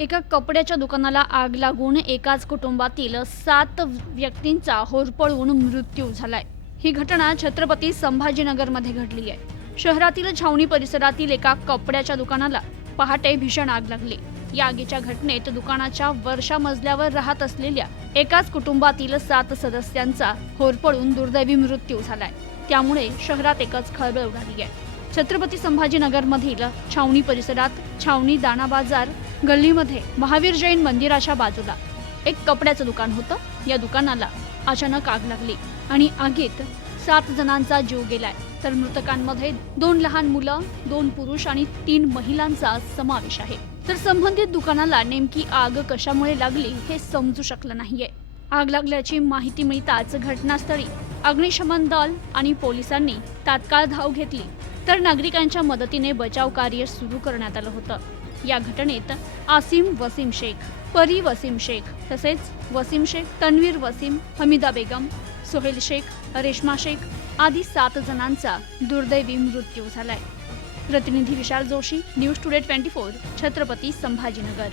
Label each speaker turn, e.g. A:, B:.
A: एका कपड्याच्या दुकानाला आग लागून एकाच कुटुंबातील सात व्यक्तींचा होरपळून मृत्यू झालाय. ही घटना छत्रपती संभाजीनगरमध्ये घडली आहे. शहरातील छावणी परिसरातील एका कपड्याच्या दुकानाला पहाटे भीषण आग लागली. या आगीच्या घटनेत दुकानाच्या वर्षा मजल्यावर राहत असलेल्या एकाच कुटुंबातील सात सदस्यांचा होरपळून दुर्दैवी मृत्यू झालाय. त्यामुळे शहरात एकच खळबळ उडाली आहे. छत्रपती संभाजीनगरमधील छावणी परिसरात छावणी दाणा बाजार गल्लीमध्ये महावीर जैन मंदिराच्या बाजूला एक कपड्याचं दुकान होतं. या दुकानाला अचानक आग लागली आणि आगीत सात जणांचा जीव गेलाय. तर मृतकांमध्ये दोन लहान मुलं दोन पुरुष आणि तीन महिलांचा समावेश आहे. तर संबंधित दुकानाला नेमकी आग कशामुळे लागली हे समजू शकलं नाहीये. आग लागल्याची माहिती मिळताच घटनास्थळी अग्निशमन दल आणि पोलिसांनी तात्काळ धाव घेतली. तर नागरिकांच्या मदतीने बचाव कार्य सुरू करण्यात आलं होतं. या घटनेत आसिम वसीम शेख परी वसीम शेख तसेच वसीम शेख तन्वीर वसीम हमीदा बेगम सोहेल शेख रेश्मा शेख आदी सात जणांचा दुर्दैवी मृत्यू झालाय. प्रतिनिधी Vishal Joshi news today twenty four Chhatrapati Sambhajinagar.